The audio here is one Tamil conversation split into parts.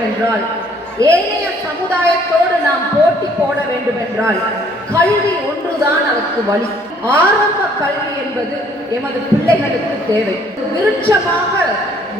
வேண்டுமென்றால், ஏனைய சமுதாயத்தோடு நாம் போட்டி போட வேண்டுமென்றால் கல்வி ஒன்றுதான் அதற்கு வழி. ஆரம்ப கல்வி என்பது எமது பிள்ளைகளுக்கு தேவை. விருட்சமாக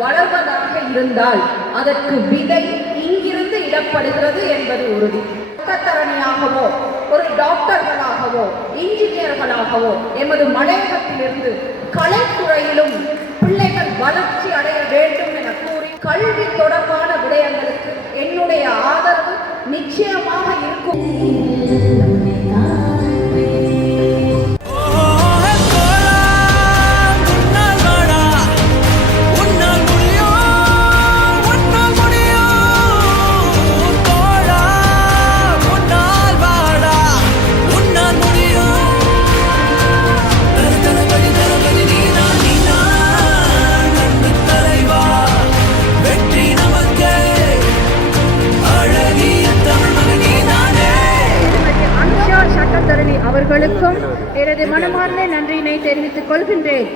வளர்வதாக இருந்தால் அதற்கு விதை இங்கிருந்து இடப்படுகிறது என்பது உறுதி. சட்டத்தரணியாகவோ ஒரு டாக்டர்களாகவோ இன்ஜினியர்களாகவோ எமது மலையகத்திலிருந்து கலைத்துறையிலும் பிள்ளைகள் வளர்ச்சி அடைய வேண்டும் என கூறி கல்வி தொடர்பான விடயங்களுக்கு என்னுடைய ஆதரவு நிச்சயமாக இருக்கும். அவர்களுக்கும் எனது மனமார்ந்த நன்றியினை தெரிவித்துக் கொள்கின்றேன்.